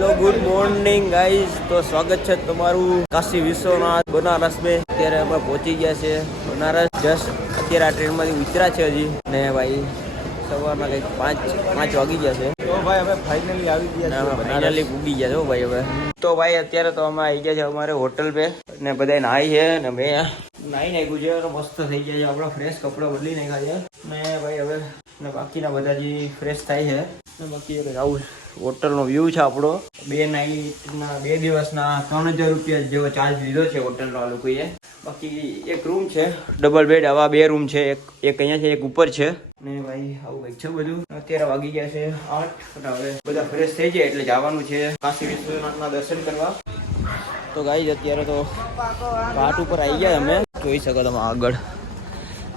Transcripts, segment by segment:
Hello good morning guys. તો સ્વાગત છે તમારું કાશી વિશ્વનાથ બનારસ મેં અત્યારે અમે પહોંચી ગયા છે બનારસ. જસ્ટ અત્યારે આ ટ્રેનમાંથી ઉતર્યા છે હજી. ને ભાઈ સવારના કંઈક પાંચ પાંચ વાગી ગયા છે. તો ભાઈ ફાઇનલી આવી ગયા અમે ફાઇનલી પૂગી ગયા છે ભાઈ હવે. તો ભાઈ અત્યારે તો અમે આવી ગયા છે અમારે હોટલ પે. ને બધા નાહી છે. ને મેં નાહી નાખ્યું છે. મસ્ત થઈ ગયા છે. આપણા ફ્રેશ કપડાં બદલી નાખ્યા છે. ને ભાઈ હવે ને બાકીના બધા જે ફ્રેશ થાય છે બાકી એક આવું હોટલનો વ્યૂ છે આપણો. બે નાઇટના બે દિવસના ત્રણ હજાર રૂપિયા જેવો ચાર્જ લીધો છે હોટલનો આ લોકોએ. બાકી એક રૂમ છે ડબલ બેડ આવા બે રૂમ છે. એક એક અહીંયા છે, એક ઉપર છે. ને ભાઈ, આવું કંઈક છે બધું. અત્યારે વાગી ગયા છે આઠ હવે બધા ફ્રેશ થઈ જાય એટલે જવાનું છે. કાશી વિશ્વનાથના દર્શન કરવા. તો ગાઈ અત્યારે તો ઘાટ ઉપર આવી ગયા અમે. જોઈ શકો તમે આગળ.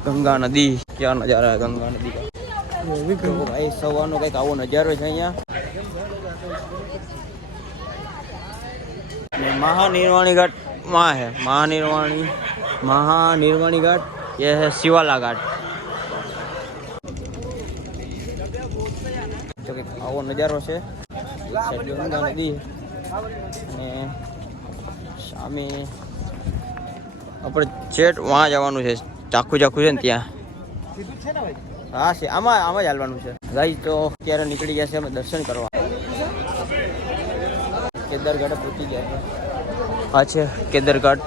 ગંગા નદી, ક્યાં નજારા, ગંગા નદી. ભાઈ સવારનો કંઈક આવો નજારો છે અહીંયા. મહાનિર્વાણી ઘાટમાં હે મહાનિર્વાણી મહાનિર્વાણી ઘાટ એ હે શિવાલા ઘાટ જો કંઈક આવો નજારો છે. નદી અને સામે આપણે ચેટ વાં જવાનું છે. ચાખું ચાખું છે ને ત્યાં. હા છે. આમાં આમાં જ હાલવાનું છે. ગાઈ તો અત્યારે નીકળી ગયા છે અમે દર્શન કરવા. કેદારઘાટ પહોંચી ગયા હા છે. કેદારઘાટ.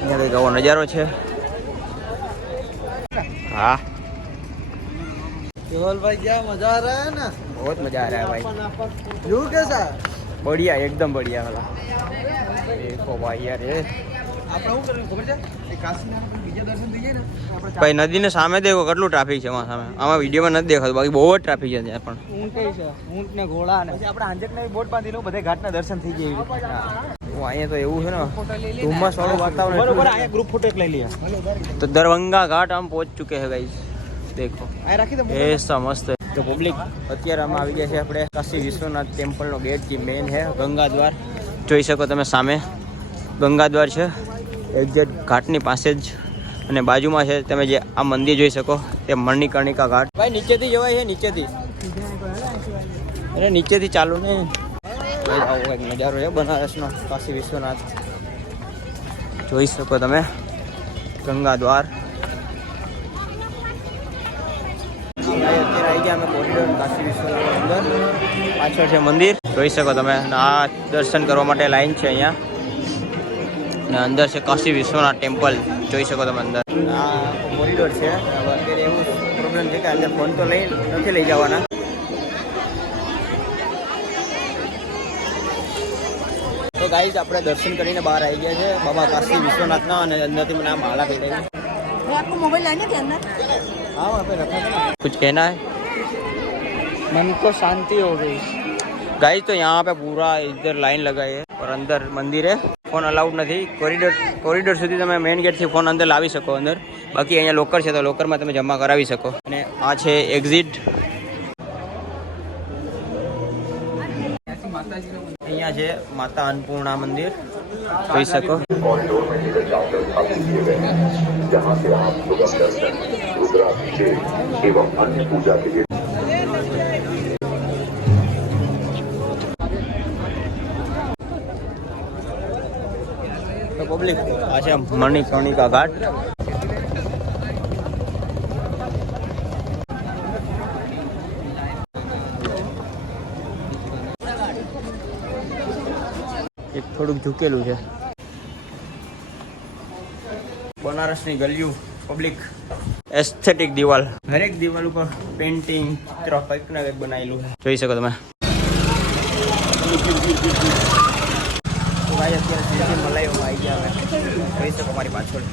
અહીંયા કંઈક આવો નજારો છે. હા. ભાઈ ક્યાં મજા આ રહ્યા ને? બહુ મજા આ રહ્યા ભાઈ યુ કેસા બઢિયા એકદમ બઢિયા વાલા. દેખો ભાઈ યાર આપણે શું કરવું ખબર છે? કાશીનાથ ભાઈ નદીને સામે દેખો કેટલું ટ્રાફિક છે એમાં સામે. આમાં વિડીયોમાં નથી દેખાતું બાકી બહુ જ ટ્રાફિક છે ત્યાં પણ. ઊંટ છે ઊંટ ને ઘોડા ને પછી આપણે હાંજકના બોટ બાંધી લઉં બધા ઘાટના દર્શન થઈ ગયા ઓ અહીંયા તો એવું છે ને ધુમ્મસ વાતાવરણ તો દરભંગા ઘાટ આમ પહોંચ ચૂકે છે ગાઈસ દેખો. એ મસ્ત. પબ્લિક અત્યારે આમાં આવી ગયા છે આપણે. કાશી વિશ્વનાથ ટેમ્પલનો ગેટ જે મેઇન છે ગંગા દ્વાર જોઈ શકો તમે સામે. ગંગા દ્વાર છે એક્ઝેક્ટ ઘાટની પાસે જ અને બાજુમાં છે, તમે જે આ મંદિર જોઈ શકો, તે મણિકર્ણિકા ઘાટ. ભાઈ, નીચેથી જવાય છે, નીચેથી. અરે, નીચેથી ચાલુ ને આવો એક નજારો છે, બનારસનો, કાશી વિશ્વનાથ. જોઈ શકો તમે, ગંગા દ્વાર. પાછળ છે મંદિર. જોઈ શકો તમે આ દર્શન કરવા માટે લાઈન છે અહીંયા. ને અંદર છે કાશી વિશ્વનાથ ટેમ્પલ. જોઈ શકો તમે અંદર. આ કોરિડોર છે. અત્યારે એવું પ્રોબ્લેમ છે કે અંદર ફોન તો લઈ નથી લઈ જવાના. તો ગાઈઝ આપણે દર્શન કરીને બહાર આવી ગયા છે. બાબા કાશી વિશ્વનાથના અને અંદરથી મને આ માળા થઈ ગઈ आपको मोबाइल लाने મન अंदर શાંતિ वहाँ पे रखा તો कहना है मन को शांति हो गई गाइस तो यहाँ ફોન અલાઉડ નથી કોરિડોર કોરિડોર સુધી તમે મેઇન ગેટથી ફોન અંદર લાવી શકો અંદર બાકી અહીંયા લોકર છે તો લોકરમાં તમે જમા કરાવી શકો અને આ છે એક્ઝિટ અહીંયા છે માતા અન્નપૂર્ણા મંદિર જોઈ શકો कॉरिडोर में लेकर जाकर स्थापित किए गए हैं जहां से आप सुगम दर्शन रुद्राभिषेक एवं अन्य पूजा के लिए પબ્લિક આ છે મણિકર્ણિકા ઘાટ. એક થોડુંક ઝૂકેલું છે. બનારસની ગલિયું પબ્લિક એસ્થેટિક દિવાલ. દરેક દિવાલ ઉપર પેઇન્ટિંગ ચિત્ર કંઈક ના કંઈક બનાવેલું છે. જોઈ શકો તમે. ભાઈ અત્યારે સીધી મલાઈઓમાં આવી ગયા હવે. જોઈ શકો મારી પાછળ.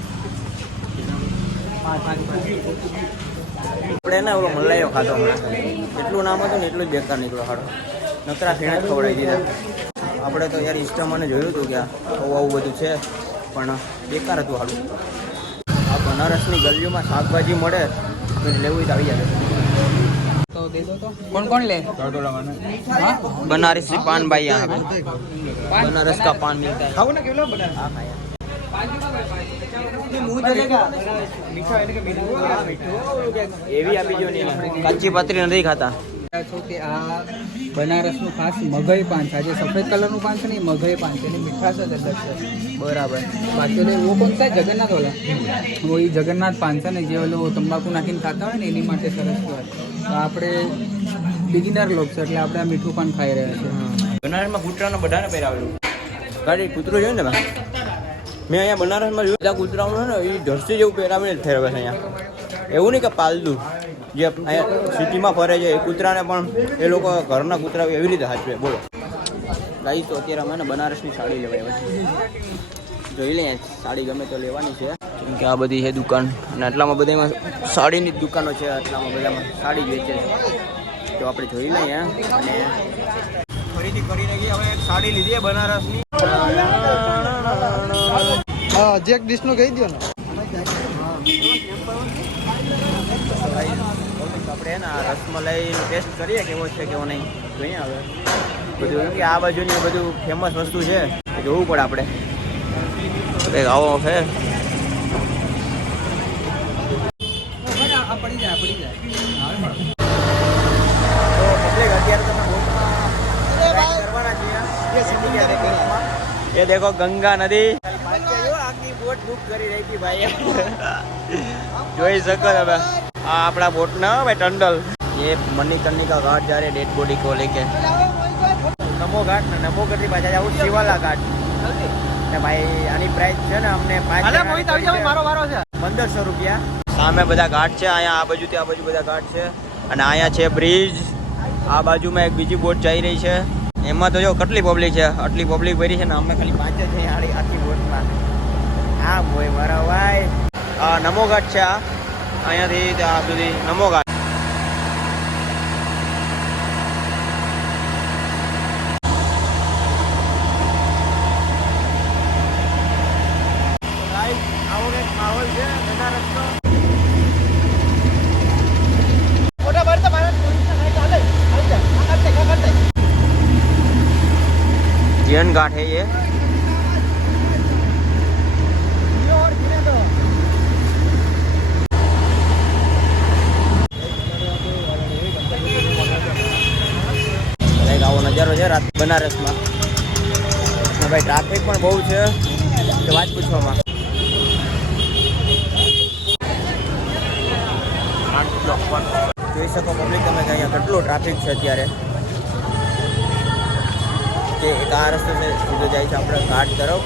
આપણે ને ઓલો મલાઈઓ ખાધો હમણાં. એટલું નામ હતું ને એટલું જ બેકાર નીકળ્યો હાડો. નકરા ફીણા જ ખવડાવી દીધા. આપણે તો યાર ઇન્સ્ટામાં જોયું હતું કે આવું આવું બધું છે, પણ બેકાર હતું હાડું. આ બનારસની ગલીઓમાં શાકભાજી મળે તો લેવું જ આવી જાય. तो दे दो तो कौन कौन ले बनारसी पान भाई यहाँ पे बनारस का पान मिलता है खाओ ना केवल बना हाँ खाया मुंह जलेगा मीठा है कि मीठा એવી આપી જો નહીં કાચી પતરી નથી ખાતા છો કે આ બનારસનું ખાસ મગઈ પાન છે આ જે સફેદ કલરનું પાન છે ને એ મગઈ પાન છે એની મીઠાશ જ અલગ છે બરાબર બાકી ઓલે वो कौन सा है जगन्नाथ वाला वो ये जगन्नाथ पान છે ને જે ઓલું તંબાકુ નાખીને ખાતા હોય ને એની માટે સરસ કહેવાય તો આપણે બિગિનર લોક છે એટલે આપણે આ મીઠું પણ ખાઈ રહ્યા છીએ. બનારસમાં કૂતરાનો બધાને પહેરાવેલું. ગાડી કૂતરું જોયું ને તમે? મેં અહીંયા બનારસમાં જોયું. બધા કૂતરાઓનો ને એ જર્સી જેવું પહેરાવીને જ ફેરવે છે અહીંયા. એવું નહીં કે પાલતું. જે અહીંયા સિટીમાં ફરે છે એ કૂતરાને પણ એ લોકો ઘરના કૂતરા એવી રીતે સાચવે બોલો. ગાઈ તો અત્યારે અમે ને બનારસની સાડી લેવાય પછી જોઈ લઈએ સાડી ગમે તો લેવાની છે. કેમ કે આ બધી છે દુકાન. અને આટલામાં બધામાં સાડીની જ દુકાનો છે આટલામાં બધામાં સાડી જ વેચે છે. તો આપણે જોઈ લઈએ. અને ખરીદી કરીને ગઈ હવે એક સાડી લીધી છે બનારસની. હા જેક ડિશનું કહી દો ને. આપણે ને આ રસમલાઈ ટેસ્ટ કરીએ કેવો છે કેવો નહીં. જોઈએ હવે. બધું કે આ બાજુની બધું ફેમસ વસ્તુ છે. જોવું પડે આપણે. કંઈક આવો છે. એ દેખો ગંગા નદી. જોઈ શકો તમે. આ આપણા બોટ ના ભાઈ, ટંડલ. એ મની તન્નિકા ઘાટ જ્યારે ડેડ બોડી કો. લેકે નમો ઘાટ ને નમો ગઢી પાછા આવું શિવાલા ઘાટ. ને ભાઈ આની પ્રાઇસ છે ને અમને પાંચ છે. પંદરસો રૂપિયા. સામે બધા ઘાટ છે અહીંયા આ બાજુથી આ બાજુ બધા ઘાટ છે. અને અહીંયા છે બ્રિજ આ બાજુમાં એક બીજી બોટ જઈ રહી છે. એમાં તો જો કેટલી પબ્લિક છે આટલી પબ્લિક ભરી છે ને અમે ખાલી પાંચ જ આડી આખી બોટમાં હા ભાઈ મારા ભાઈ આ નમો ઘાટ છે આ. અહીંયાથી ત્યાં સુધી નમો ઘાટ આવો કંઈક માહોલ છે બનારસનો जैन घाट है ये કંઈક આવો નજારો છે રાત બનારસમાં અને ભાઈ ટ્રાફિક પણ બહુ છે કે વાત પૂછવામાં જોઈ શકો પબ્લિક તમે કે અહીંયા કેટલો ટ્રાફિક છે અત્યારે જે એક આ રસ્તો છે, સીધો જાય છે આપણે ઘાટ તરફ.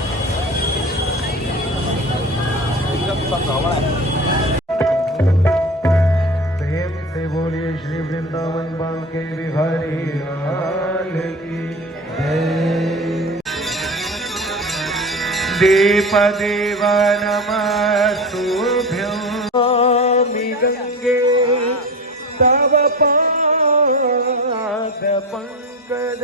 પ્રેમ સે બોલીએ શ્રી વૃંદાવન બામ કે બિહારી દીપ દેવ નમ સુભ્યમિ ગંગે તવ પંકજ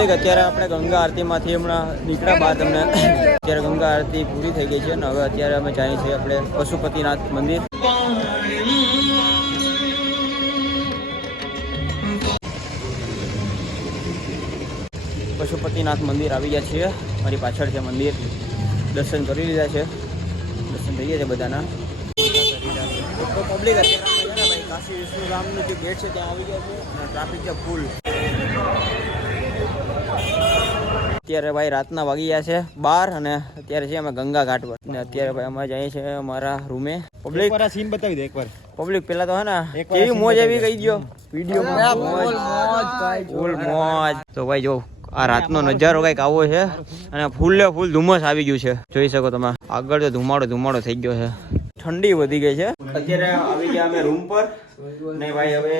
પબ્લિક અત્યારે આપણે ગંગા આરતીમાંથી હમણાં નીકળ્યા બાદ અમને અત્યારે ગંગા આરતી પૂરી થઈ ગઈ છે અને હવે અત્યારે અમે જઈએ છીએ આપણે પશુપતિનાથ મંદિર. પશુપતિનાથ મંદિર આવી ગયા છીએ. મારી પાછળ છે મંદિર. દર્શન કરી લીધા છે. દર્શન થઈ ગયા છે બધાના. પબ્લિક અત્યારે કાશી વિષ્ણુ રામનું જે ગેટ છે, ત્યાં આવી ગયા છે. અને ટ્રાફિક છે ફૂલ અત્યારે ભાઈ રાતના વાગી ગયા છે બાર અને અત્યારે છે અમે ગંગા ઘાટ પર. અને અત્યારે ભાઈ અમે જઈએ છીએ અમારા રૂમે પબ્લિક સીન બતાવી દે એકવાર પબ્લિક પેલા તો હે ને કેવી મોજ એવી ગઈ ગયો વિડીયોમાં ફૂલ મોજ. તો ભાઈ જો આ રાતનો નજારો કંઈક આવો છે અને ફૂલે ફૂલ ધુમ્મસ આવી ગયું છે. જોઈ શકો તમે આગળ તો ધુમાડો ધુમાડો થઈ ગયો છે. ઠંડી વધી ગઈ છે. અત્યારે આવી ગયા અમે રૂમ પર. ને ભાઈ હવે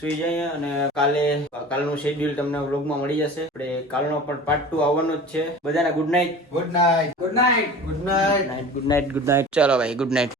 સુઈ જઈએ અને કાલે કાલનું શેડ્યુલ તમને વ્લોગમાં મળી જશે. આપણે કાલનો પણ પાર્ટ ટુ આવવાનો જ છે. બધાને good night good night good night good night good night good night good night ચાલો ભાઈ ગુડ નાઇટ